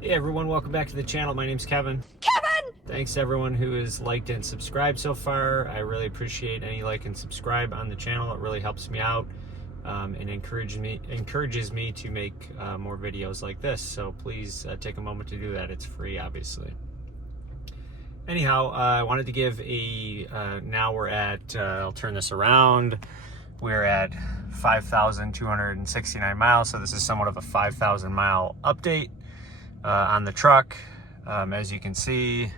Hey everyone, welcome back to the channel. My name's Kevin. Thanks to everyone who has liked and subscribed so far. I really appreciate any like and subscribe on the channel. It really helps me out and encourages me to make more videos like this. So please take a moment to do that. It's free, obviously. Anyhow, I wanted to give now we're at, I'll turn this around. We're at 5,269 miles. So this is somewhat of a 5,000 mile update on the truck. As you can see,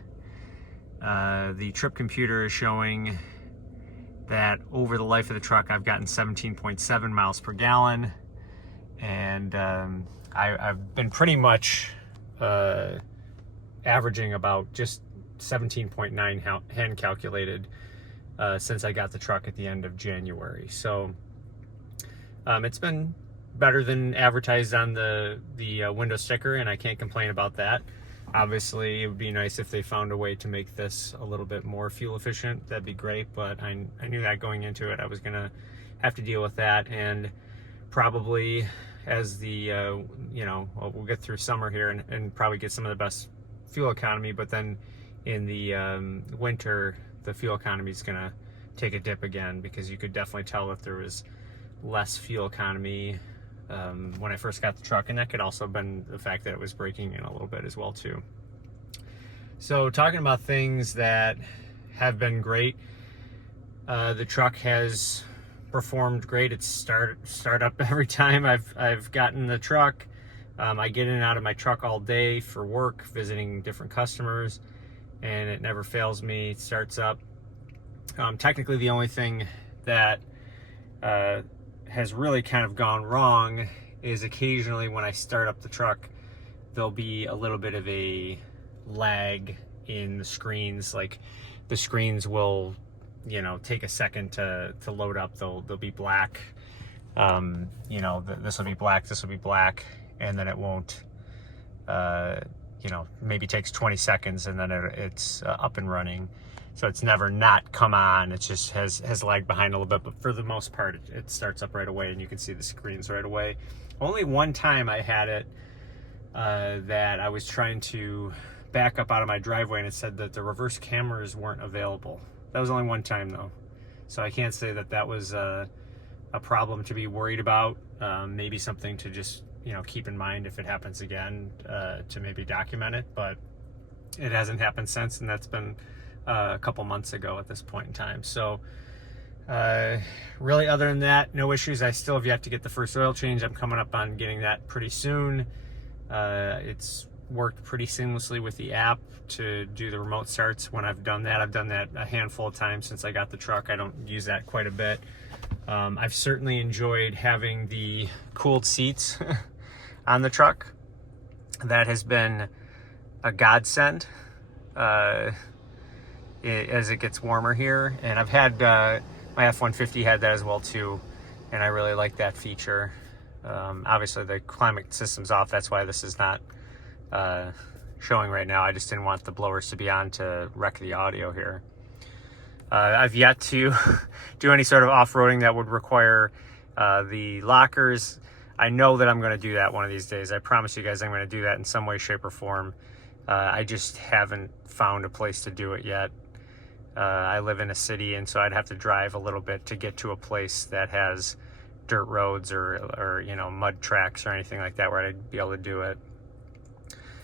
the trip computer is showing that over the life of the truck, I've gotten 17.7 miles per gallon. And I've been pretty much averaging about just 17.9 hand calculated since I got the truck at the end of January. So it's been better than advertised on the window sticker, and I can't complain about that. Obviously, it would be nice if they found a way to make this a little bit more fuel efficient. That'd be great, but I knew that going into it, I was gonna have to deal with that, and probably as the we'll get through summer here and probably get some of the best fuel economy, but then in the winter, the fuel economy is gonna take a dip again, because you could definitely tell that there was less fuel economy when I first got the truck, and that could also have been the fact that it was breaking in a little bit as well too. So talking about things that have been great, the truck has performed great. It's start up every time I've gotten the truck. I get in and out of my truck all day for work, visiting different customers, and it never fails me. It starts up. Technically, the only thing that has really kind of gone wrong is occasionally when I start up the truck, there'll be a little bit of a lag in the screens. Like the screens will, take a second to load up. They'll be black. This will be black, this will be black, and then it won't, maybe takes 20 seconds and then it's up and running. So it's never not come on. It just has lagged behind a little bit, but for the most part, it starts up right away, and you can see the screens right away. Only one time I had it that I was trying to back up out of my driveway, and it said that the reverse cameras weren't available. That was only one time though. So I can't say that was a problem to be worried about. Maybe something to just, keep in mind if it happens again, to maybe document it, but it hasn't happened since, and that's been a couple months ago at this point in time. So really, other than that, no issues. I still have yet to get the first oil change. I'm coming up on getting that pretty soon. It's worked pretty seamlessly with the app to do the remote starts. When I've done that a handful of times since I got the truck. I don't use that quite a bit. I've certainly enjoyed having the cooled seats on the truck. That has been a godsend as it gets warmer here. And I've had my F-150 had that as well too, and I really like that feature. Obviously the climate system's off, that's why this is not showing right now. I just didn't want the blowers to be on to wreck the audio here. I've yet to do any sort of off-roading that would require the lockers. I know that I'm going to do that one of these days. I promise you guys I'm going to do that in some way, shape, or form. I just haven't found a place to do it yet. I live in a city, and so I'd have to drive a little bit to get to a place that has dirt roads or mud tracks or anything like that where I'd be able to do it.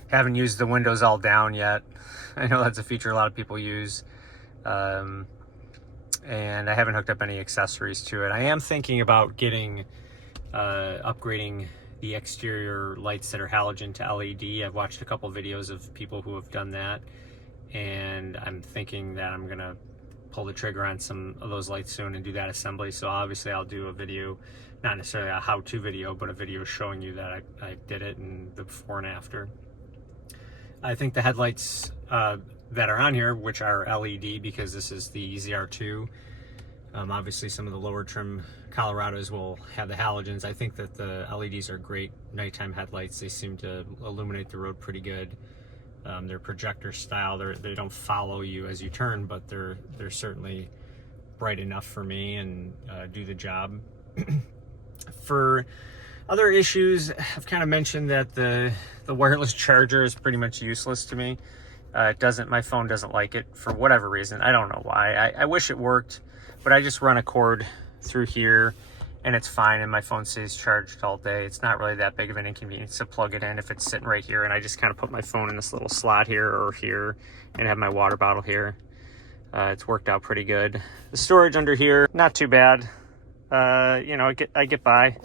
Haven't used the windows all down yet. I know that's a feature a lot of people use. And I haven't hooked up any accessories to it. I am thinking about upgrading the exterior lights that are halogen to LED. I've watched a couple videos of people who have done that, and I'm thinking that I'm gonna pull the trigger on some of those lights soon and do that assembly. So obviously I'll do a video, not necessarily a how-to video, but a video showing you that I did it and the before and after. I think the headlights that are on here, which are LED because this is the ZR2, obviously some of the lower trim Colorados will have the halogens. I think that the LEDs are great nighttime headlights. They seem to illuminate the road pretty good. They're projector style. They don't follow you as you turn, but they're certainly bright enough for me and do the job. For Other issues, I've kind of mentioned that the wireless charger is pretty much useless to me. My phone doesn't like it for whatever reason. I don't know why. I wish it worked, but I just run a cord through here and it's fine, and my phone stays charged all day. It's not really that big of an inconvenience to plug it in if it's sitting right here, and I just kind of put my phone in this little slot here or here and have my water bottle here. It's worked out pretty good. The storage under here, not too bad. You know, I get by.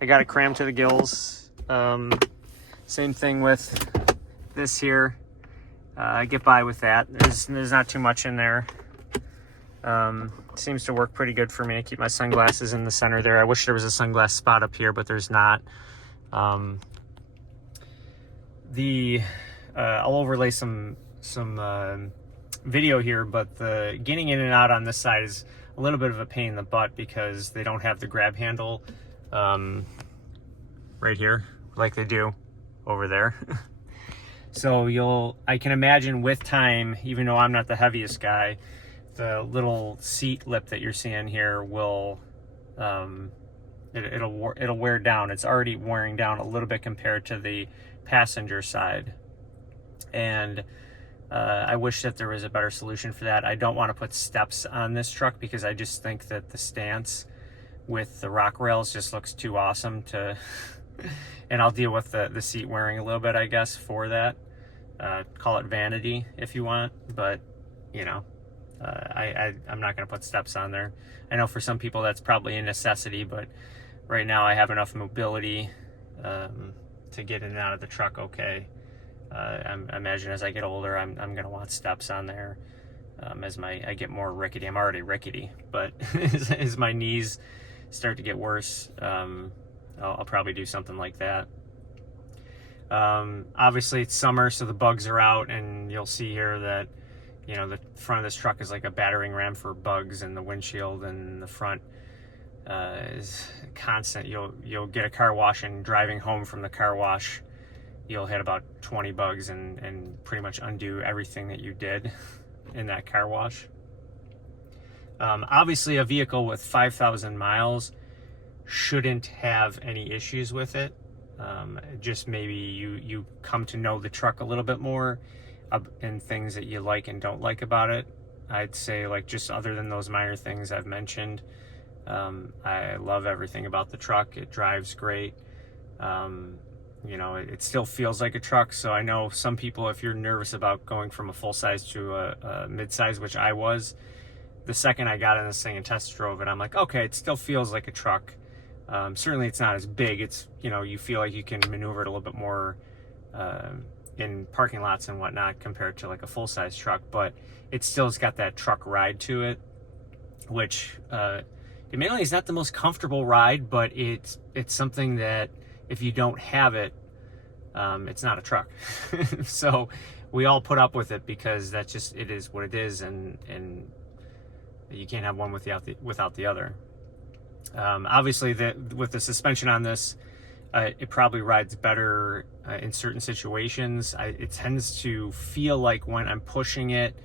I got it crammed to the gills. Same thing with this here. I get by with that. There's not too much in there. Seems to work pretty good for me. I keep my sunglasses in the center there. I wish there was a sunglass spot up here, but there's not. I'll overlay some video here, but the getting in and out on this side is a little bit of a pain in the butt because they don't have the grab handle right here like they do over there. So I can imagine with time, even though I'm not the heaviest guy, the little seat lip that you're seeing here will it'll wear down. It's already wearing down a little bit compared to the passenger side, and I wish that there was a better solution for that. I don't want to put steps on this truck because I just think that the stance with the rock rails just looks too awesome to and I'll deal with the seat wearing a little bit, I guess, for that. Call it vanity if you want, but you know, I'm not going to put steps on there. I know for some people that's probably a necessity, but right now I have enough mobility to get in and out of the truck okay. I imagine as I get older, I'm going to want steps on there as I get more rickety. I'm already rickety, but as my knees start to get worse, I'll probably do something like that. Obviously it's summer, so the bugs are out, and you'll see here that, you know, the front of this truck is like a battering ram for bugs, and the windshield and the front is constant. You'll get a car wash, and driving home from the car wash, you'll hit about 20 bugs and pretty much undo everything that you did in that car wash. Obviously a vehicle with 5,000 miles shouldn't have any issues with it. Just maybe you come to know the truck a little bit more and things that you like and don't like about it. I'd say, like, just other than those minor things I've mentioned, I love everything about the truck. It drives great. You know, it still feels like a truck. So I know some people, if you're nervous about going from a full size to a mid-size, which I was, the second I got in this thing and test drove it, I'm like, okay, it still feels like a truck. Certainly it's not as big. It's, you know, you feel like you can maneuver it a little bit more in parking lots and whatnot compared to like a full-size truck, but it still's got that truck ride to it, which admittedly is not the most comfortable ride, but it's something that if you don't have it, it's not a truck. So we all put up with it because that's just, it is what it is, and you can't have one without the other. Obviously with the suspension on this, it probably rides better in certain situations. It tends to feel like when I'm pushing it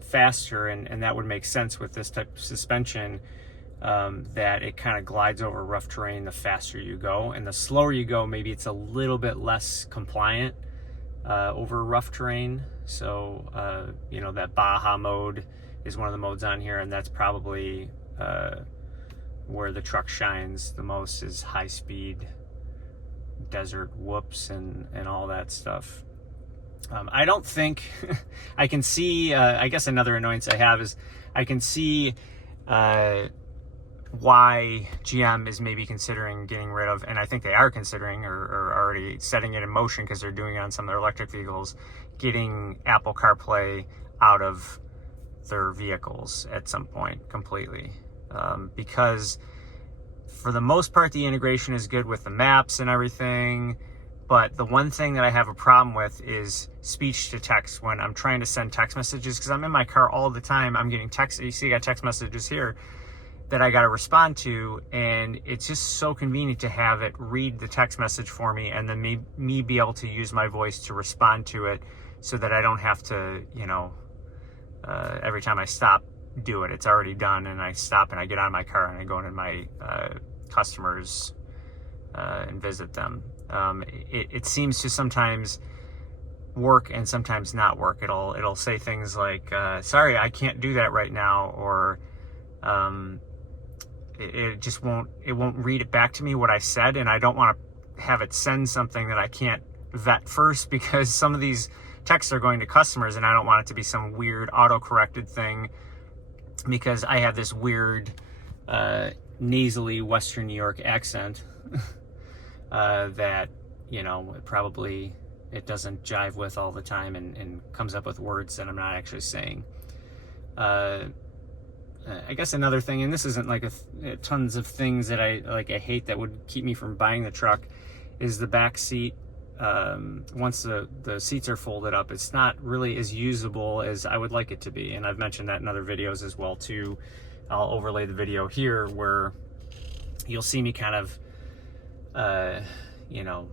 faster, and that would make sense with this type of suspension, that it kind of glides over rough terrain the faster you go, and the slower you go, maybe it's a little bit less compliant over rough terrain. So you know, that Baja mode is one of the modes on here, and that's probably where the truck shines the most, is high speed desert whoops and all that stuff. I don't think I can see, I guess another annoyance I have is I can see why GM is maybe considering getting rid of, and I think they are considering or already setting it in motion because they're doing it on some of their electric vehicles, getting Apple CarPlay out of their vehicles at some point completely. Because for the most part, the integration is good with the maps and everything. But the one thing that I have a problem with is speech to text when I'm trying to send text messages, because I'm in my car all the time. I'm getting text. You see, I got text messages here that I got to respond to, and it's just so convenient to have it read the text message for me, and then me be able to use my voice to respond to it, so that I don't have to, you know, every time I stop, do it. It's already done, and I stop and I get out of my car and I go into my customer's and visit them. It seems to sometimes work and sometimes not work. It'll say things like, sorry, I can't do that right now, or it won't read it back to me what I said, and I don't want to have it send something that I can't vet first, because some of these texts are going to customers and I don't want it to be some weird auto-corrected thing, because I have this weird nasally Western New York accent that, you know, it doesn't jive with all the time, and comes up with words that I'm not actually saying. I guess another thing, and this isn't like tons of things that I hate that would keep me from buying the truck, is the back seat. Once the seats are folded up, it's not really as usable as I would like it to be. And I've mentioned that in other videos as well too. I'll overlay the video here where you'll see me kind of, you know,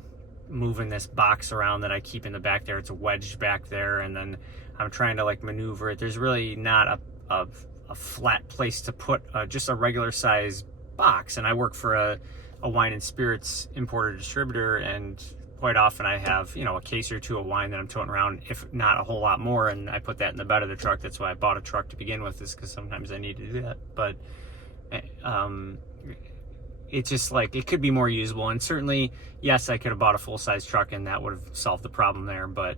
moving this box around that I keep in the back there. It's wedged back there, and then I'm trying to like maneuver it. There's really not a flat place to put just a regular size box. And I work for a wine and spirits importer distributor, and quite often I have, you know, a case or two of wine that I'm toting around, if not a whole lot more, and I put that in the bed of the truck. That's why I bought a truck to begin with, is because sometimes I need to do that. But it's just like, it could be more usable. And certainly, yes, I could have bought a full-size truck and that would have solved the problem there, but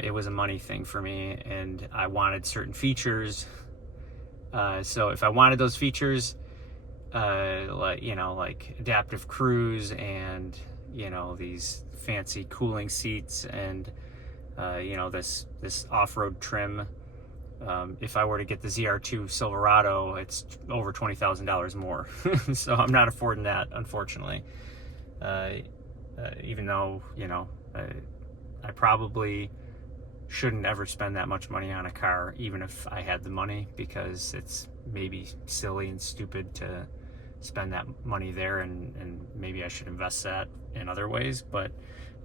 it was a money thing for me, and I wanted certain features. So if I wanted those features, like adaptive cruise and, you know, these fancy cooling seats and, you know, this off-road trim, if I were to get the ZR2 Silverado, it's over $20,000 more. So I'm not affording that, unfortunately. Even though, you know, I probably shouldn't ever spend that much money on a car, even if I had the money, because it's maybe silly and stupid to spend that money there, and maybe I should invest that in other ways. But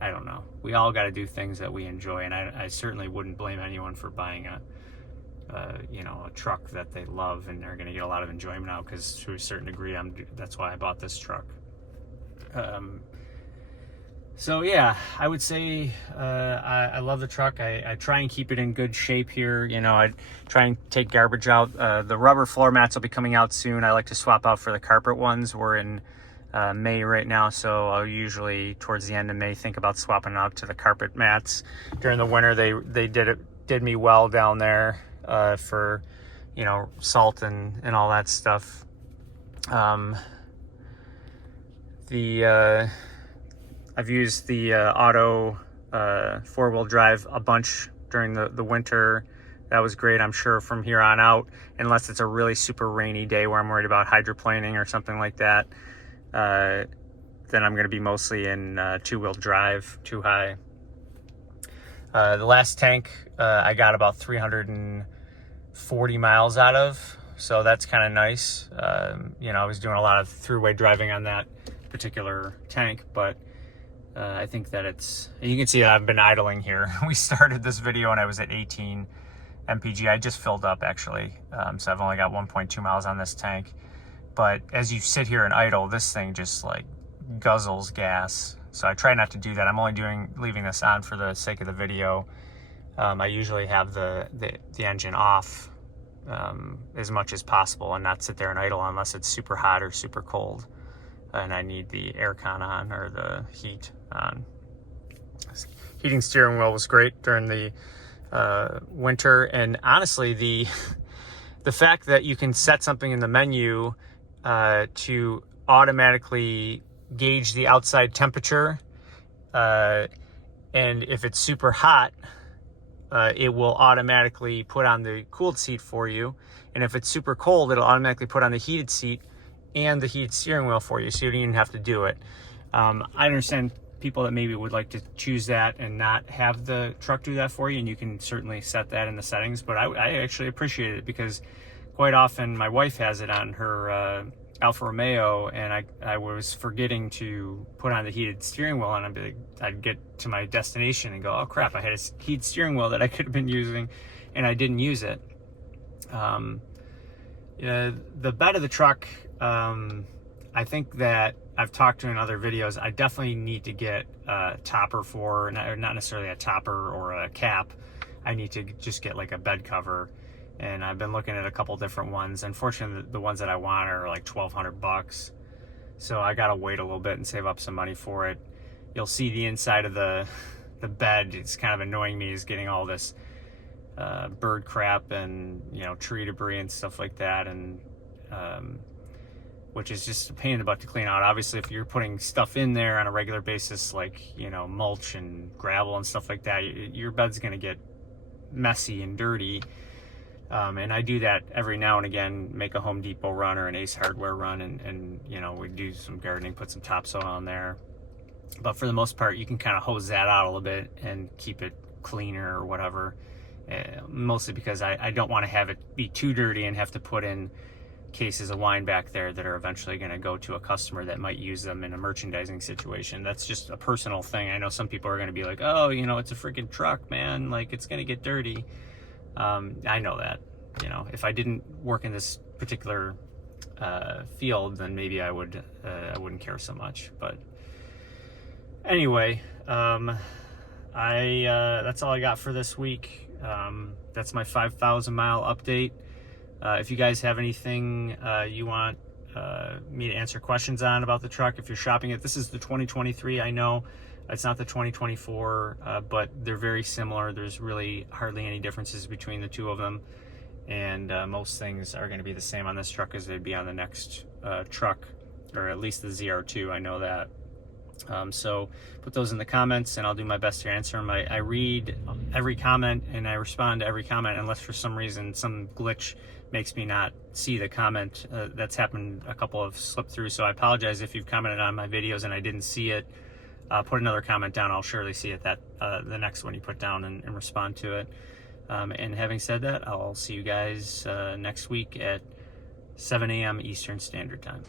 I don't know. We all got to do things that we enjoy, and I certainly wouldn't blame anyone for buying a truck that they love and they're going to get a lot of enjoyment out, because to a certain degree, that's why I bought this truck. So yeah, I would say I love the truck. I try and keep it in good shape here. You know, I try and take garbage out. The rubber floor mats will be coming out soon. I like to swap out for the carpet ones. We're in May right now, so I'll usually towards the end of May think about swapping out to the carpet mats. During the winter, they did me well down there for, you know, salt and all that stuff. I've used the auto four-wheel drive a bunch during the winter. That was great. I'm sure from here on out, unless it's a really super rainy day where I'm worried about hydroplaning or something like that, then I'm going to be mostly in two-wheel drive, too high. The last tank I got about 340 miles out of, so that's kind of nice. You know, I was doing a lot of throughway driving on that particular tank, but I think that and you can see that I've been idling here. We started this video and I was at 18 mpg. I just filled up actually, so I've only got 1.2 miles on this tank. But as you sit here and idle, this thing just like guzzles gas. So I try not to do that. I'm only leaving this on for the sake of the video. I usually have the engine off as much as possible and not sit there and idle unless it's super hot or super cold and I need the aircon on or the heat on. Heating steering wheel was great during the winter, and honestly, the fact that you can set something in the menu to automatically gauge the outside temperature, and if it's super hot, it will automatically put on the cooled seat for you, and if it's super cold, it'll automatically put on the heated seat and the heated steering wheel for you, so you don't even have to do it. I understand people that maybe would like to choose that and not have the truck do that for you, and you can certainly set that in the settings, but I actually appreciate it, because quite often my wife has it on her Alfa Romeo, and I was forgetting to put on the heated steering wheel, and I'd get to my destination and go, oh crap, I had a heated steering wheel that I could have been using and I didn't use it. The bed of the truck, I think that I've talked to in other videos, I definitely need to get a topper for, not necessarily a topper or a cap. I need to just get like a bed cover, and I've been looking at a couple different ones. Unfortunately, the ones that I want are like $1,200, so I gotta wait a little bit and save up some money for it. You'll see the inside of the bed. It's kind of annoying me, is getting all this bird crap and, you know, tree debris and stuff like that, and which is just a pain in the butt to clean out. Obviously, if you're putting stuff in there on a regular basis, like, you know, mulch and gravel and stuff like that, your bed's gonna get messy and dirty. And I do that every now and again, make a Home Depot run or an Ace Hardware run, and you know, we do some gardening, put some topsoil on there. But for the most part, you can kind of hose that out a little bit and keep it cleaner or whatever. Mostly because I don't want to have it be too dirty and have to put in cases of wine back there that are eventually going to go to a customer that might use them in a merchandising situation. That's just a personal thing. I know some people are going to be like, oh, you know, it's a freaking truck, man, like it's going to get dirty. I know that, you know, if I didn't work in this particular field, then maybe I wouldn't care so much. But anyway, that's all I got for this week. That's my 5,000 mile update. If you guys have anything you want me to answer questions on about the truck, if you're shopping it, this is the 2023. I know it's not the 2024, but they're very similar. There's really hardly any differences between the two of them, and most things are going to be the same on this truck as they'd be on the next truck, or at least the ZR2. I know that. So put those in the comments, and I'll do my best to answer them. I read every comment and I respond to every comment, unless for some reason some glitch makes me not see the comment. That's happened a couple of slip through, so I apologize if you've commented on my videos and I didn't see it. Put another comment down. I'll surely see it, the next one you put down, and respond to it. And having said that, I'll see you guys next week at 7 a.m. Eastern Standard Time.